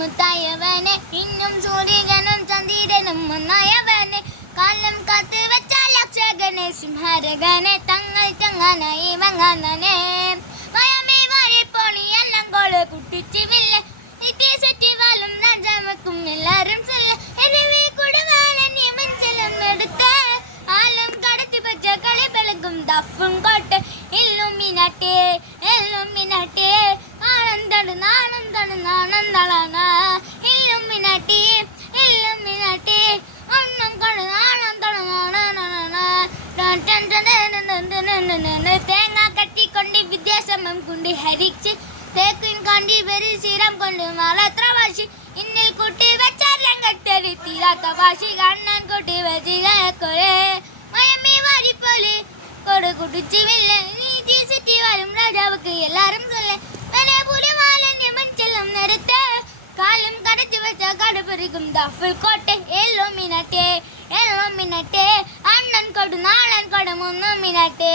മുത്തായവനെ ഇന്നും സൂര്യനും ചന്ദ്രനും ഒന്നായവനെ കാലം കാത്ത് വെച്ചാൽ അക്ഷകനെ സിംഹരകനെ തങ്ങൾ ചങ്ങനായി വങ്ങാനനെ മയമേ വാരിപ്പോണി എല്ലാം കോള് കുട്ടിച്ചുമില്ല നിത്യസെറ്റിവാലും രാജാമക്കും എല്ലാരും ചെല്ല എരിവേ കൊടുവാലൻ യമഞ്ചലം എടുത്ത് ആലം കടത്തി വെച്ച കളി ಬೆಳകും ദഫും കോട്ട് ഇല്ലുമിനാട്ടേ ഇല്ലുമിനാട്ടേ ആനന്ദണ് നാനന്ദണ് നാനന്ദളാണ് ഇല്ലുമിനാട്ടേ ഇല്ലുമിനാട്ടേ ഒന്നും കൊണ്ട് ആനന്ദണ് തേങ്ങ കട്ടിക്കൊണ്ട് വിദ്യാസമം കൊണ്ട് ഹരിച്ച് തേക്കിൻ കണ്ടി വെറി സ്ഥിരം കൊണ്ട് മാലത്ര വാശി ഇന്നിൽ കൂട്ടി വെച്ച രംഗത്തൊരു തീരാത്ത വാശി കണ്ണൻ കൂട്ടി വെച്ചിരേ മയമേ വാരിപ്പോലെ കൊടു കുടിച്ചുമില്ല നീതി സിറ്റി വരും രാജാവുക്ക് എല്ലാരും ചൊല്ലേ പുലിമാലന്റെ മഞ്ചെല്ലാം നിരത്ത് കാലം കടത്തി വെച്ച കടുപറിക്കും ദഫുൽ കോട്ടെ എല്ലോ മിനട്ടെ അണ്ണൻ കൊടു നാളൻ കൊടു 3 മിനട്ടെ